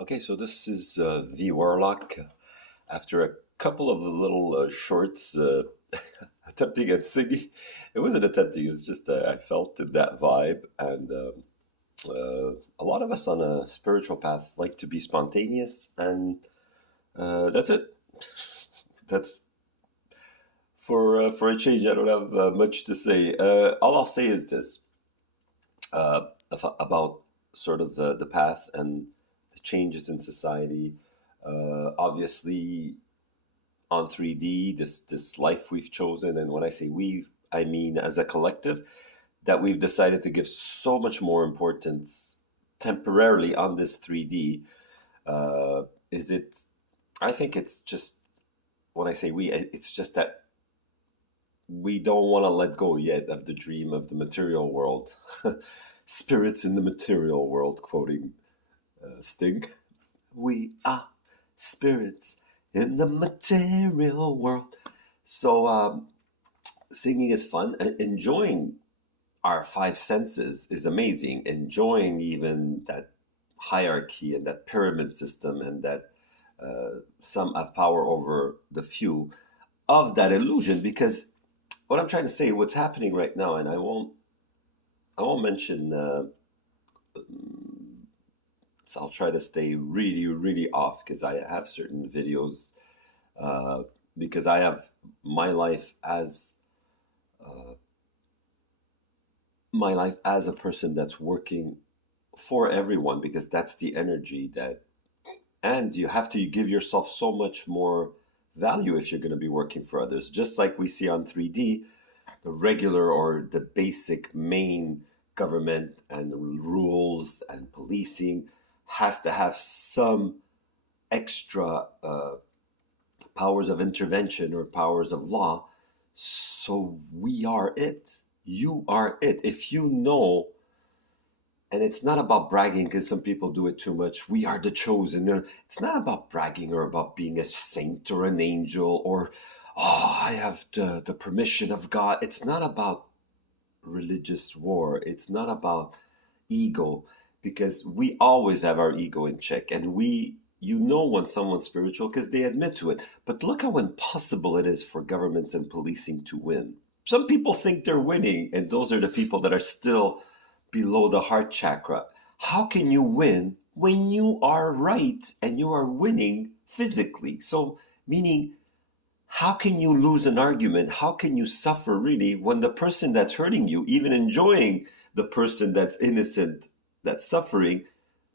Okay, so this is the Warlock. After a couple of the little shorts attempting at singing, it wasn't attempting, it was just I felt that vibe. And a lot of us on a spiritual path like to be spontaneous, and that's it. That's for a change. I don't have much to say. All I'll say is this about sort of the path and the changes in society. Obviously, on 3D, this life we've chosen, and when I say we've, I mean as a collective, that we've decided to give so much more importance temporarily on this 3D. Is it? I think it's just when I say we, it's just that we don't want to let go yet of the dream of the material world. Spirits in the material world, quoting Sting. We are spirits in the material world. So, singing is fun. Enjoying our five senses is amazing. Enjoying even that hierarchy and that pyramid system, and that some have power over the few of that illusion. Because what I'm trying to say, what's happening right now, and I won't mention. So I'll try to stay really, really off because I have certain videos. Uh, because I have my life as a person that's working for everyone, because that's the energy that, and you have to give yourself so much more value if you're going to be working for others. Just like we see on 3D, the regular or the basic main government and rules and policing has to have some extra powers of intervention or powers of law. So we are it. You are it. If you know, and it's not about bragging because some people do it too much. We are the chosen. It's not about bragging or about being a saint or an angel or, oh, I have the permission of God. It's not about religious war. It's not about ego, because we always have our ego in check, and you know when someone's spiritual because they admit to it. But look how impossible it is for governments and policing to win. Some people think they're winning, and those are the people that are still below the heart chakra. How can you win when you are right and you are winning physically? So, meaning, how can you lose an argument? How can you suffer really when the person that's hurting you, even enjoying the person that's innocent, that's suffering,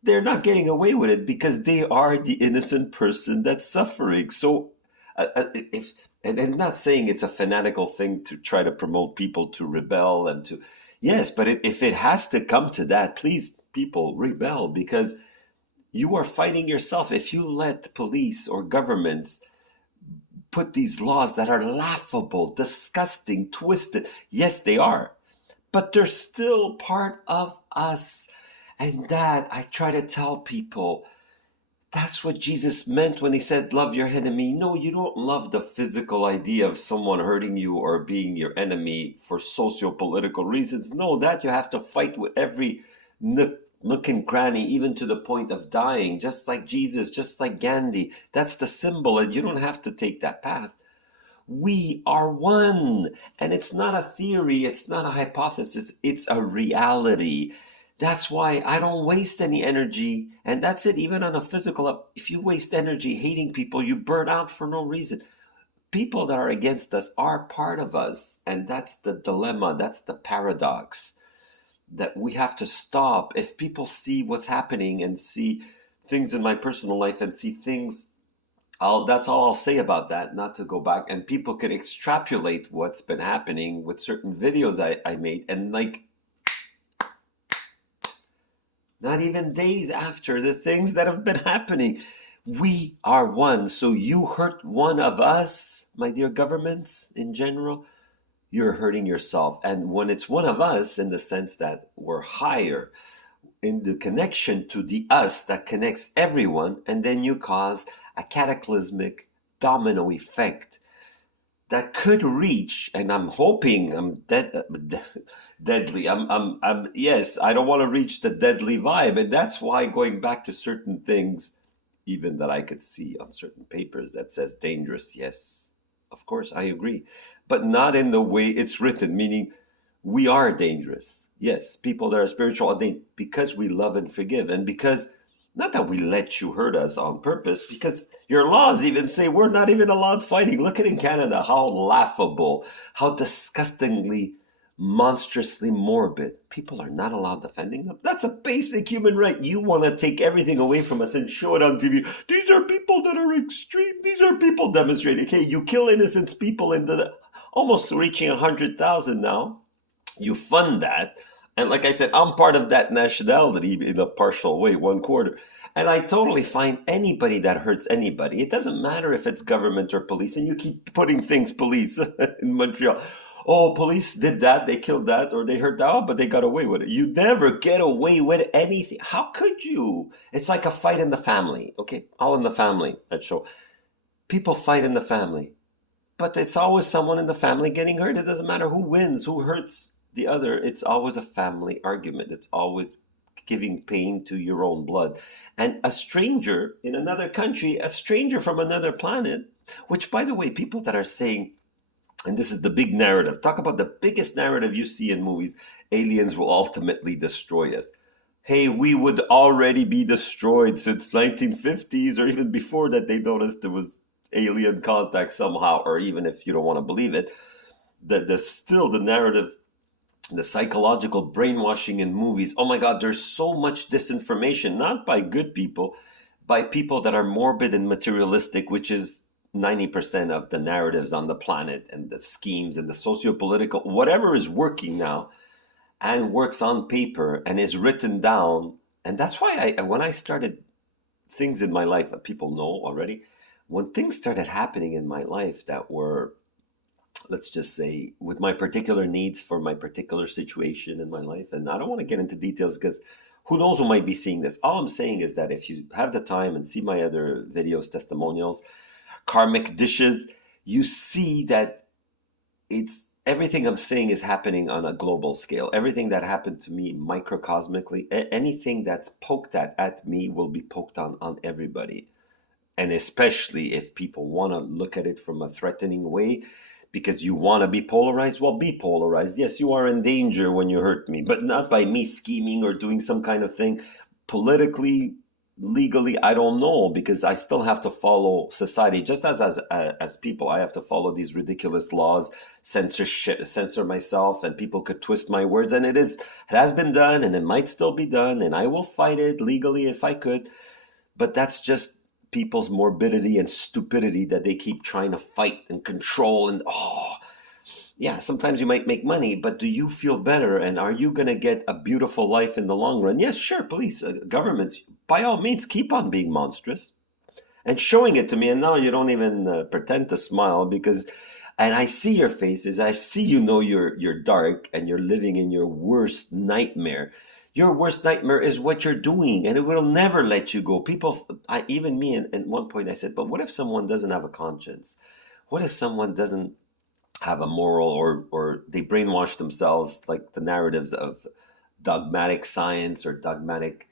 they're not getting away with it because they are the innocent person that's suffering. So, if and not saying it's a fanatical thing to try to promote people to rebel and to, yes, but if it has to come to that, please, people, rebel, because you are fighting yourself. If you let police or governments put these laws that are laughable, disgusting, twisted, yes, they are, but they're still part of us. And that I try to tell people, that's what Jesus meant when he said, love your enemy. No, you don't love the physical idea of someone hurting you or being your enemy for socio-political reasons. No, that you have to fight with every nook and cranny, even to the point of dying, just like Jesus, just like Gandhi. That's the symbol, and you don't have to take that path. We are one. And it's not a theory, it's not a hypothesis, it's a reality. That's why I don't waste any energy. And that's it, even on a physical. If you waste energy hating people, you burn out for no reason. People that are against us are part of us. And that's the dilemma, that's the paradox that we have to stop. If people see what's happening and see things in my personal life and see things, that's all I'll say about that, not to go back. And people could extrapolate what's been happening with certain videos I made. And like, not even days after the things that have been happening, we are one. So you hurt one of us, my dear governments in general, you're hurting yourself. And when it's one of us, in the sense that we're higher in the connection to the us that connects everyone, and then you cause a cataclysmic domino effect. that could reach, and I'm hoping I'm deadly. Yes, I don't want to reach the deadly vibe. And that's why going back to certain things, even that I could see on certain papers that says dangerous, yes, of course, I agree. But not in the way it's written, meaning we are dangerous. Yes, people that are spiritual are dangerous because we love and forgive. And because, not that we let you hurt us on purpose, because your laws even say we're not even allowed fighting. Look at in Canada, how laughable, how disgustingly, monstrously morbid. People are not allowed defending them. That's a basic human right. You want to take everything away from us and show it on TV. These are people that are extreme. These are people demonstrating. Okay, you kill innocent people in the almost reaching 100,000 now. You fund that. And like I said, I'm part of that nationality in a partial way, one quarter. And I totally find anybody that hurts anybody. It doesn't matter if it's government or police. And you keep putting things police in Montreal. Oh, police did that, they killed that, or they hurt that, oh, but they got away with it. You never get away with anything. How could you? It's like a fight in the family. Okay, all in the family, that show. People fight in the family. But it's always someone in the family getting hurt. It doesn't matter who wins, who hurts the other. It's always a family argument. It's always giving pain to your own blood. And a stranger in another country, a stranger from another planet, which, by the way, people that are saying, and this is the big narrative, talk about the biggest narrative you see in movies, aliens will ultimately destroy us. Hey, we would already be destroyed since 1950s or even before that. They noticed there was alien contact somehow, or even if you don't want to believe it, there's still the narrative, the psychological brainwashing in movies. Oh my God, there's so much disinformation, not by good people, by people that are morbid and materialistic, which is 90% of the narratives on the planet and the schemes and the socio-political, whatever is working now and works on paper and is written down. And that's why when I started things in my life that people know already, when things started happening in my life that were, let's just say, with my particular needs for my particular situation in my life, and I don't want to get into details because who knows who might be seeing this. All I'm saying is that if you have the time and see my other videos, testimonials, karmic dishes, you see that it's everything I'm saying is happening on a global scale. Everything that happened to me microcosmically, anything that's poked at me will be poked on everybody. And especially if people want to look at it from a threatening way, because you want to be polarized, well, be polarized. Yes, you are in danger when you hurt me, but not by me scheming or doing some kind of thing politically, legally. I don't know, because I still have to follow society. Just as people, I have to follow these ridiculous laws, censor myself, and people could twist my words. And it has been done, and it might still be done, and I will fight it legally if I could. But that's just people's morbidity and stupidity that they keep trying to fight and control. And yeah, sometimes you might make money, but do you feel better? And are you going to get a beautiful life in the long run? Yes, sure, police, governments, by all means, keep on being monstrous and showing it to me. And now you don't even pretend to smile because, and I see your faces. I see, you're dark and you're living in your worst nightmare. Your worst nightmare is what you're doing, and it will never let you go. People, even me, and at one point I said, but what if someone doesn't have a conscience? What if someone doesn't have a moral, or they brainwash themselves, like the narratives of dogmatic science or dogmatic,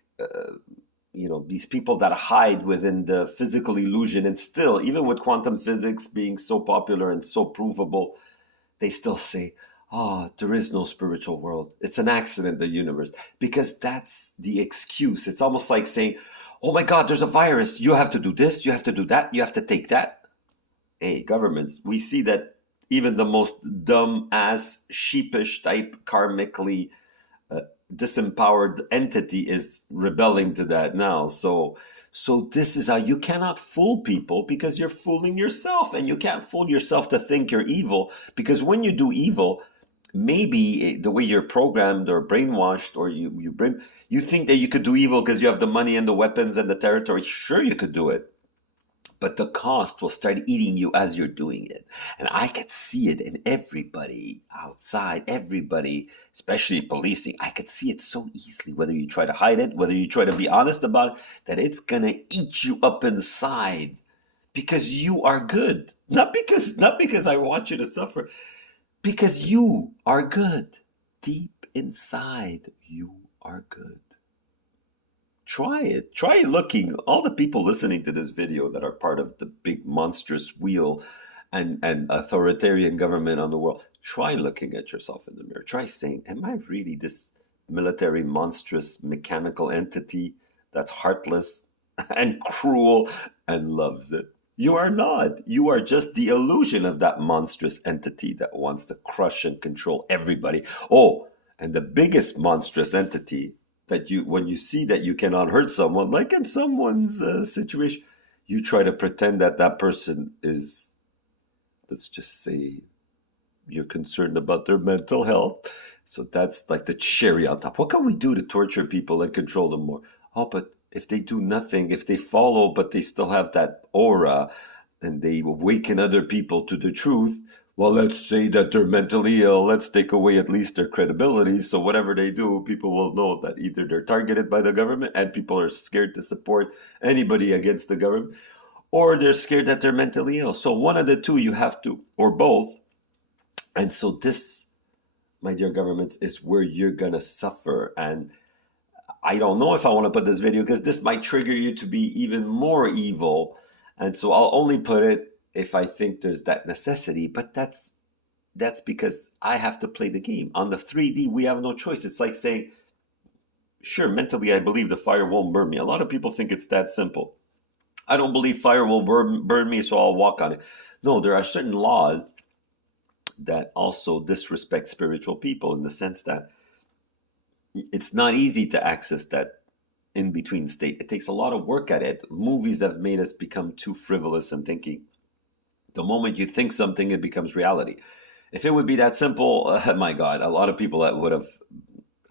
these people that hide within the physical illusion, and still, even with quantum physics being so popular and so provable, they still say, there is no spiritual world. It's an accident, the universe. Because that's the excuse. It's almost like saying, oh my God, there's a virus. You have to do this. You have to do that. You have to take that. Hey, governments, we see that even the most dumb-ass, sheepish type, karmically disempowered entity is rebelling to that now. So this is how you cannot fool people, because you're fooling yourself, and you can't fool yourself to think you're evil, because when you do evil, maybe the way you're programmed or brainwashed, or you think that you could do evil because you have the money and the weapons and the territory. Sure, you could do it, but the cost will start eating you as you're doing it. And I could see it in everybody outside, everybody, especially policing. I could see it so easily, whether you try to hide it, whether you try to be honest about it, that it's gonna eat you up inside. because you are good. Not because I want you to suffer, because you are good. Deep inside, you are good. Try it. Try looking. All the people listening to this video that are part of the big monstrous wheel and authoritarian government on the world, try looking at yourself in the mirror. Try saying, am I really this military, monstrous, mechanical entity that's heartless and cruel and loves it? You are not. You are just the illusion of that monstrous entity that wants to crush and control everybody. Oh, and the biggest monstrous entity that you, when you see that you cannot hurt someone, like in someone's situation, you try to pretend that that person is, let's just say, you're concerned about their mental health. So that's like the cherry on top. What can we do to torture people and control them more? Oh, but if they do nothing, if they follow, but they still have that aura and they awaken other people to the truth, well, let's say that they're mentally ill. Let's take away at least their credibility. So whatever they do, people will know that either they're targeted by the government and people are scared to support anybody against the government, or they're scared that they're mentally ill. So one of the two you have to, or both. And so this, my dear governments, is where you're going to suffer. And I don't know if I want to put this video because this might trigger you to be even more evil. And so I'll only put it if I think there's that necessity. But that's because I have to play the game. On the 3D, we have no choice. It's like saying, sure, mentally, I believe the fire won't burn me. A lot of people think it's that simple. I don't believe fire will burn me, so I'll walk on it. No, there are certain laws that also disrespect spiritual people in the sense that it's not easy to access that in between state. It takes a lot of work at it. Movies have made us become too frivolous and thinking. The moment you think something, it becomes reality. If it would be that simple, my God, a lot of people that would have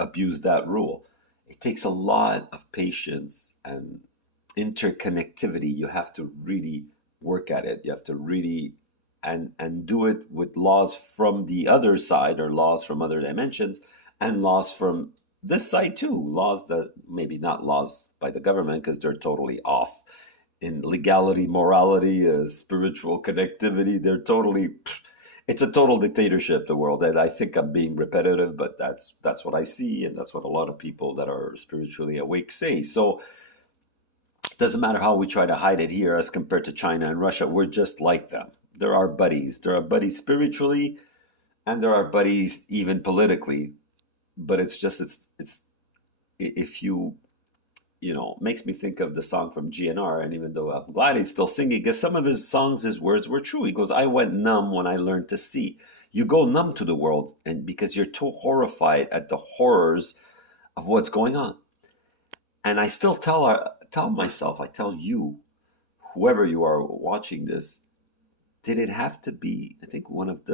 abused that rule. It takes a lot of patience and interconnectivity. You have to really work at it. You have to really and do it with laws from the other side or laws from other dimensions and laws from this side too. Laws that maybe not laws by the government because they're totally off in legality, morality, spiritual connectivity. They're totally, it's a total dictatorship, the world. And I think I'm being repetitive, but that's what I see. And that's what a lot of people that are spiritually awake say. So it doesn't matter how we try to hide it here as compared to China and Russia. We're just like them. There are buddies. There are buddies spiritually, and there are buddies even politically. But it's just it's if you makes me think of the song from GNR. And even though I'm glad he's still singing, because some of his songs, his words were true. He goes, "I went numb when I learned to see." You go numb to the world, and because you're too horrified at the horrors of what's going on. And I still tell myself, I tell you, whoever you are watching this, did it have to be? I think one of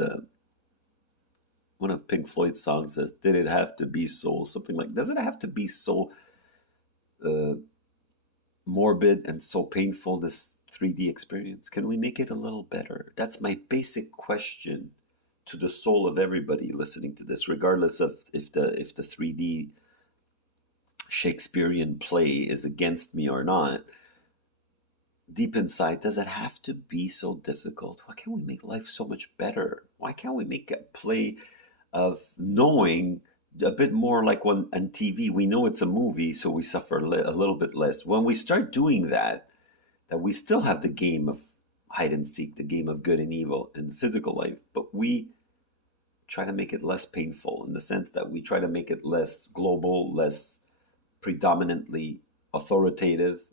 Pink Floyd's songs says, "Did it have to be so?" Something like, does it have to be so uh, morbid and so painful? This 3D experience, can we make it a little better? That's my basic question to the soul of everybody listening to this, regardless of if the 3D Shakespearean play is against me or not. Deep inside, does it have to be so difficult? Why can't we make life so much better? Why can't we make a play of knowing a bit more like when on TV, we know it's a movie, so we suffer a little bit less. When we start doing that we still have the game of hide and seek, the game of good and evil in physical life, but we try to make it less painful in the sense that we try to make it less global, less predominantly authoritative,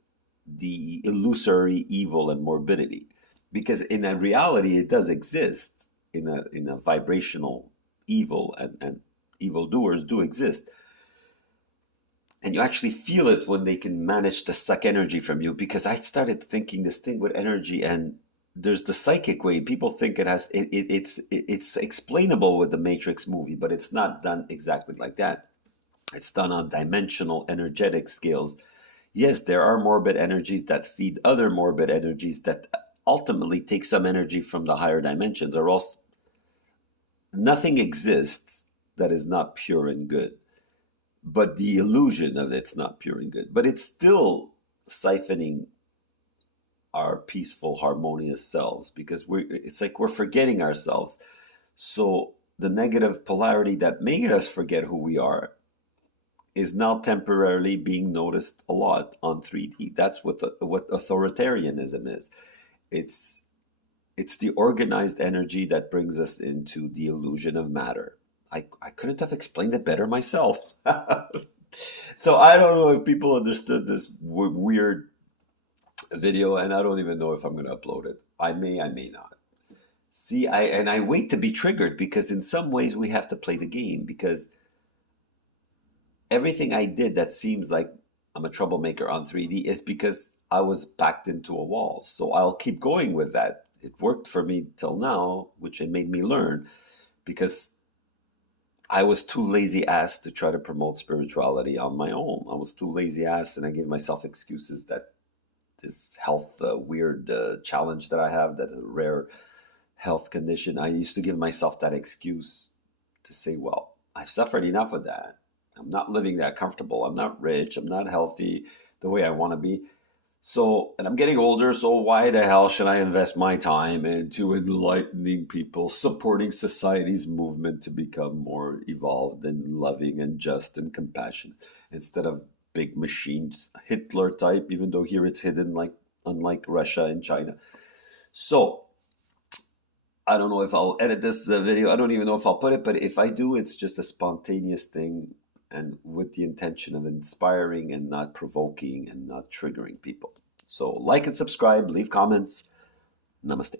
the illusory evil and morbidity, because in a reality it does exist in a vibrational evil, and evildoers do exist, and you actually feel it when they can manage to suck energy from you. Because I started thinking this thing with energy, and there's the psychic way. People think it's explainable with the Matrix movie, but it's not done exactly like that. It's done on dimensional energetic scales. Yes, there are morbid energies that feed other morbid energies that ultimately take some energy from the higher dimensions, or else nothing exists that is not pure and good. But the illusion of it's not pure and good. But it's still siphoning our peaceful, harmonious selves, because it's like we're forgetting ourselves. So the negative polarity that made us forget who we are is now temporarily being noticed a lot on 3D. That's what authoritarianism is. It's it's the organized energy that brings us into the illusion of matter. I couldn't have explained it better myself. So I don't know if people understood this weird video, and I don't even know if I'm going to upload it. I may not. See, I wait to be triggered, because in some ways we have to play the game, because everything I did that seems like I'm a troublemaker on 3D is because I was backed into a wall. So I'll keep going with that. It worked for me till now, which it made me learn, because I was too lazy ass to try to promote spirituality on my own. I was too lazy ass, and I gave myself excuses that this health weird challenge that I have, that rare health condition, I used to give myself that excuse to say, well, I've suffered enough of that. I'm not living that comfortable. I'm not rich. I'm not healthy the way I want to be. So, and I'm getting older, so why the hell should I invest my time into enlightening people, supporting society's movement to become more evolved and loving and just and compassionate, instead of big machines, Hitler type, even though here it's hidden, like unlike Russia and China. So, I don't know if I'll edit this video. I don't even know if I'll put it, but if I do, it's just a spontaneous thing, and with the intention of inspiring and not provoking and not triggering people. So like and subscribe, leave comments. Namaste.